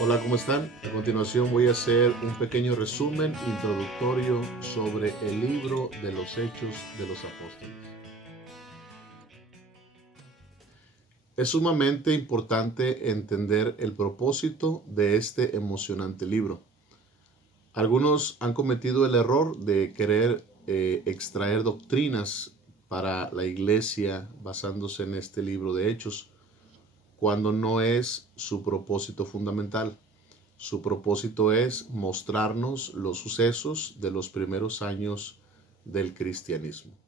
Hola, ¿cómo están? A continuación voy a hacer un pequeño resumen introductorio sobre el libro de los Hechos de los Apóstoles. Es sumamente importante entender el propósito de este emocionante libro. Algunos han cometido el error de querer extraer doctrinas para la iglesia basándose en este libro de Hechos, cuando no es su propósito fundamental. Su propósito es mostrarnos los sucesos de los primeros años del cristianismo.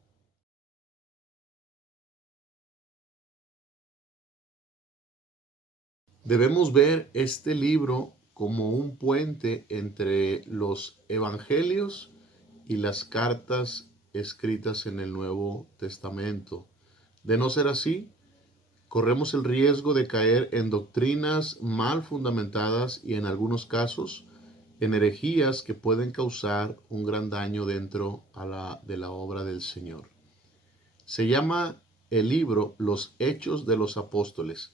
Debemos ver este libro como un puente entre los evangelios y las cartas escritas en el Nuevo Testamento. De no ser así, corremos el riesgo de caer en doctrinas mal fundamentadas y en algunos casos en herejías que pueden causar un gran daño dentro de la obra del Señor. Se llama el libro Los Hechos de los Apóstoles,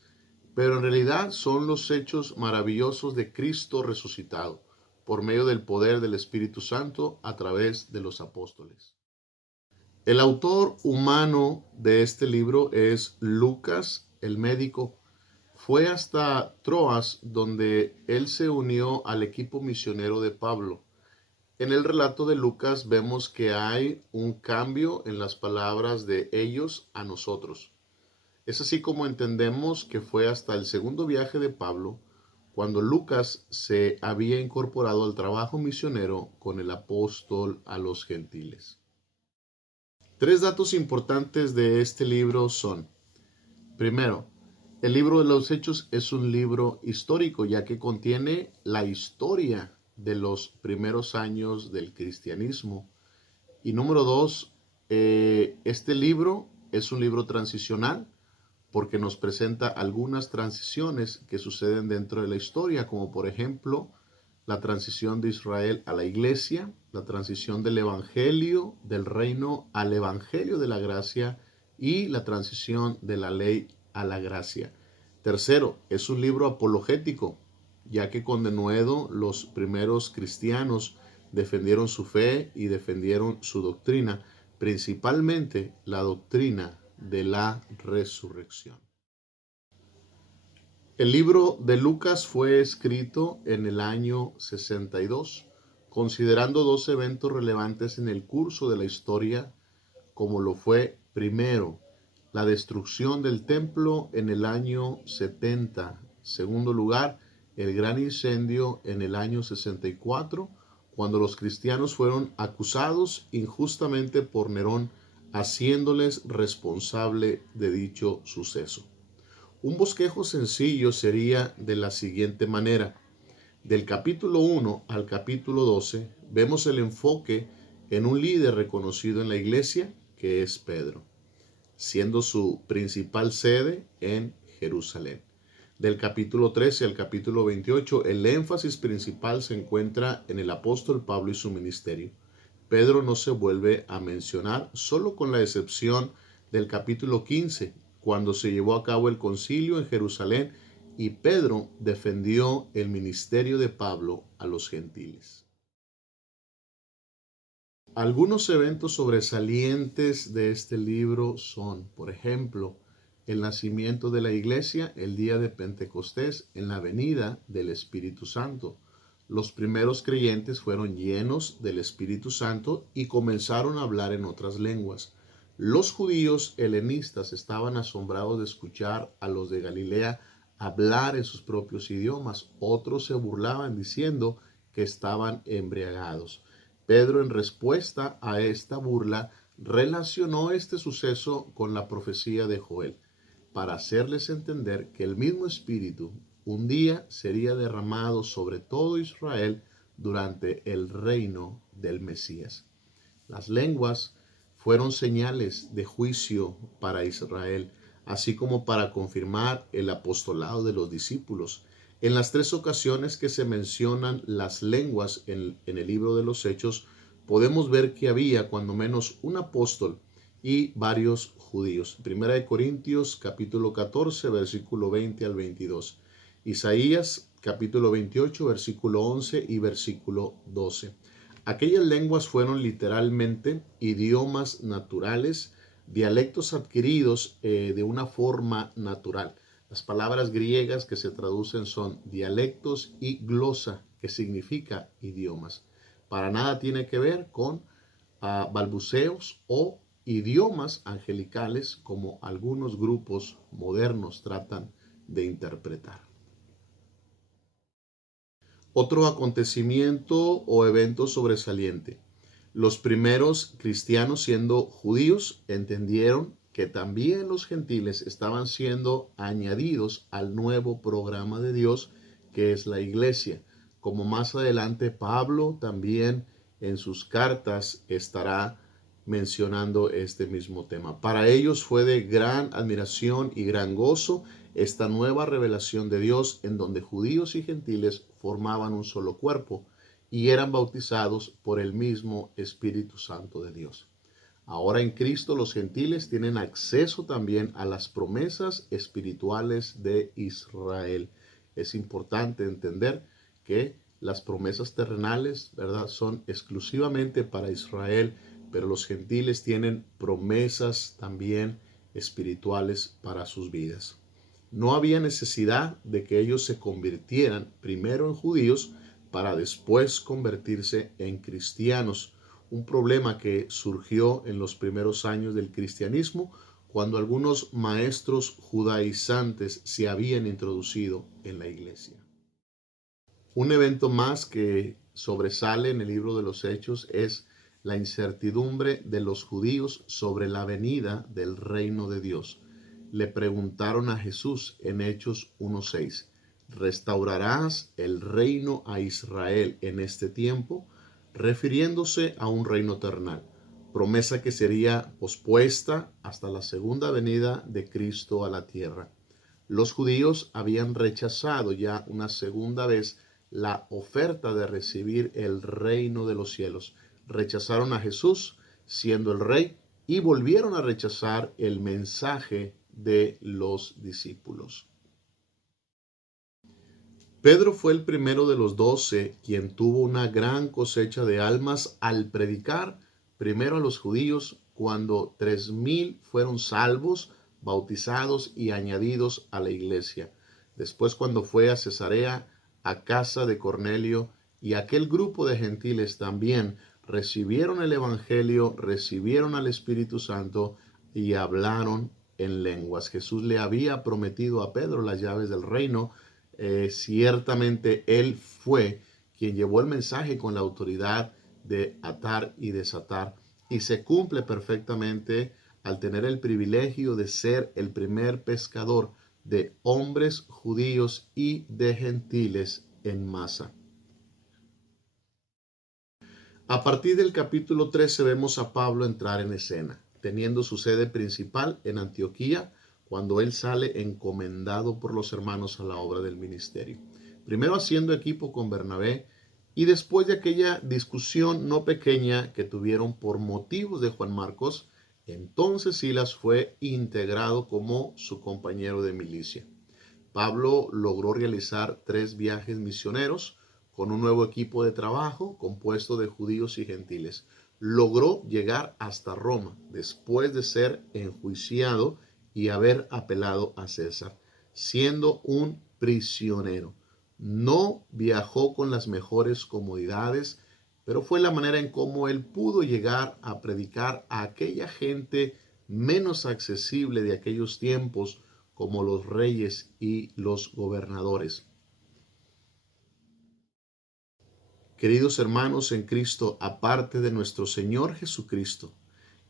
pero en realidad son los hechos maravillosos de Cristo resucitado por medio del poder del Espíritu Santo a través de los apóstoles. El autor humano de este libro es Lucas, el médico. Fue hasta Troas donde él se unió al equipo misionero de Pablo. En el relato de Lucas vemos que hay un cambio en las palabras de ellos a nosotros. Es así como entendemos que fue hasta el segundo viaje de Pablo cuando Lucas se había incorporado al trabajo misionero con el apóstol a los gentiles. Tres datos importantes de este libro son: primero, el libro de los Hechos es un libro histórico, ya que contiene la historia de los primeros años del cristianismo. Y número dos, este libro es un libro transicional porque nos presenta algunas transiciones que suceden dentro de la historia, como por ejemplo la transición de Israel a la iglesia, la transición del evangelio del reino al evangelio de la gracia y la transición de la ley a la gracia. Tercero, es un libro apologético, ya que con denuedo los primeros cristianos defendieron su fe y defendieron su doctrina, principalmente la doctrina de la resurrección. El libro de Lucas fue escrito en el año 62, considerando dos eventos relevantes en el curso de la historia, como lo fue primero, la destrucción del templo en el año 70. Segundo lugar, el gran incendio en el año 64, cuando los cristianos fueron acusados injustamente por Nerón, haciéndoles responsable de dicho suceso. Un bosquejo sencillo sería de la siguiente manera. Del capítulo 1 al capítulo 12 vemos el enfoque en un líder reconocido en la iglesia, que es Pedro, siendo su principal sede en Jerusalén. Del capítulo 13 al capítulo 28, el énfasis principal se encuentra en el apóstol Pablo y su ministerio. Pedro no se vuelve a mencionar, solo con la excepción del capítulo 15, cuando se llevó a cabo el concilio en Jerusalén y Pedro defendió el ministerio de Pablo a los gentiles. Algunos eventos sobresalientes de este libro son, por ejemplo, el nacimiento de la iglesia el día de Pentecostés en la venida del Espíritu Santo. Los primeros creyentes fueron llenos del Espíritu Santo y comenzaron a hablar en otras lenguas. Los judíos helenistas estaban asombrados de escuchar a los de Galilea hablar en sus propios idiomas. Otros se burlaban diciendo que estaban embriagados. Pedro, en respuesta a esta burla, relacionó este suceso con la profecía de Joel, para hacerles entender que el mismo Espíritu un día sería derramado sobre todo Israel durante el reino del Mesías. Las lenguas fueron señales de juicio para Israel, así como para confirmar el apostolado de los discípulos. En las tres ocasiones que se mencionan las lenguas en el libro de los Hechos, podemos ver que había cuando menos un apóstol y varios judíos. Primera de Corintios capítulo 14, versículo 20 al 22. Isaías capítulo 28, versículo 11 y versículo 12. Aquellas lenguas fueron literalmente idiomas naturales, dialectos adquiridos de una forma natural. Las palabras griegas que se traducen son dialectos y glosa, que significa idiomas. Para nada tiene que ver con balbuceos o idiomas angelicales como algunos grupos modernos tratan de interpretar. Otro acontecimiento o evento sobresaliente. Los primeros cristianos, siendo judíos, entendieron que también los gentiles estaban siendo añadidos al nuevo programa de Dios, que es la iglesia. Como más adelante Pablo también en sus cartas estará mencionando este mismo tema. Para ellos fue de gran admiración y gran gozo esta nueva revelación de Dios, en donde judíos y gentiles formaban un solo cuerpo y eran bautizados por el mismo Espíritu Santo de Dios. Ahora en Cristo los gentiles tienen acceso también a las promesas espirituales de Israel. Es importante entender que las promesas terrenales, ¿verdad?, son exclusivamente para Israel, pero los gentiles tienen promesas también espirituales para sus vidas. No había necesidad de que ellos se convirtieran primero en judíos para después convertirse en cristianos. Un problema que surgió en los primeros años del cristianismo, cuando algunos maestros judaizantes se habían introducido en la iglesia. Un evento más que sobresale en el libro de los Hechos es la incertidumbre de los judíos sobre la venida del reino de Dios. Le preguntaron a Jesús en Hechos 1:6, ¿restaurarás el reino a Israel en este tiempo? Refiriéndose a un reino terrenal, promesa que sería pospuesta hasta la segunda venida de Cristo a la tierra. Los judíos habían rechazado ya una segunda vez la oferta de recibir el reino de los cielos. Rechazaron a Jesús siendo el rey y volvieron a rechazar el mensaje de los discípulos. Pedro fue el primero de los 12 quien tuvo una gran cosecha de almas al predicar primero a los judíos, cuando 3,000 fueron salvos, bautizados y añadidos a la iglesia. Después, cuando fue a Cesarea, a casa de Cornelio, y aquel grupo de gentiles también recibieron el evangelio, recibieron al Espíritu Santo y hablaron en lenguas. Jesús le había prometido a Pedro las llaves del reino. Ciertamente él fue quien llevó el mensaje con la autoridad de atar y desatar, y se cumple perfectamente al tener el privilegio de ser el primer pescador de hombres judíos y de gentiles en masa. A partir del capítulo 13 vemos a Pablo entrar en escena, teniendo su sede principal en Antioquía, cuando él sale encomendado por los hermanos a la obra del ministerio. Primero haciendo equipo con Bernabé, y después de aquella discusión no pequeña que tuvieron por motivos de Juan Marcos, entonces Silas fue integrado como su compañero de milicia. Pablo logró realizar 3 viajes misioneros con un nuevo equipo de trabajo compuesto de judíos y gentiles. Logró llegar hasta Roma después de ser enjuiciado y haber apelado a César, siendo un prisionero. No viajó con las mejores comodidades, pero fue la manera en cómo él pudo llegar a predicar a aquella gente menos accesible de aquellos tiempos, como los reyes y los gobernadores. Queridos hermanos en Cristo, aparte de nuestro Señor Jesucristo,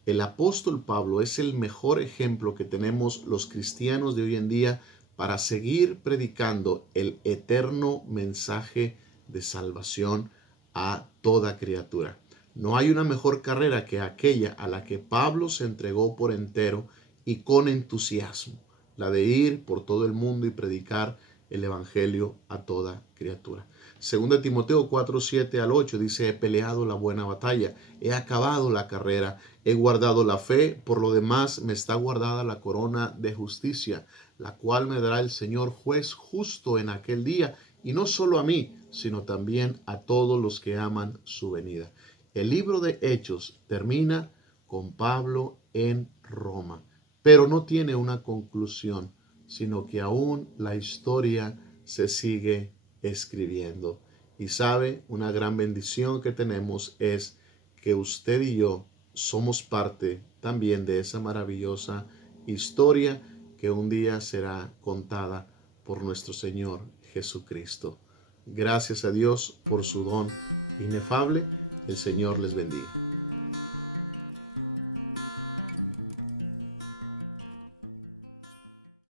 el apóstol Pablo es el mejor ejemplo que tenemos los cristianos de hoy en día para seguir predicando el eterno mensaje de salvación a toda criatura. No hay una mejor carrera que aquella a la que Pablo se entregó por entero y con entusiasmo, la de ir por todo el mundo y predicar el evangelio a toda criatura. Segunda Timoteo 4:7-8 dice: he peleado la buena batalla, he acabado la carrera, he guardado la fe, por lo demás me está guardada la corona de justicia, la cual me dará el Señor juez justo en aquel día, y no solo a mí, sino también a todos los que aman su venida. El libro de Hechos termina con Pablo en Roma, pero no tiene una conclusión, sino que aún la historia se sigue escribiendo. Y sabe, una gran bendición que tenemos es que usted y yo somos parte también de esa maravillosa historia que un día será contada por nuestro Señor Jesucristo. Gracias a Dios por su don inefable. El Señor les bendiga.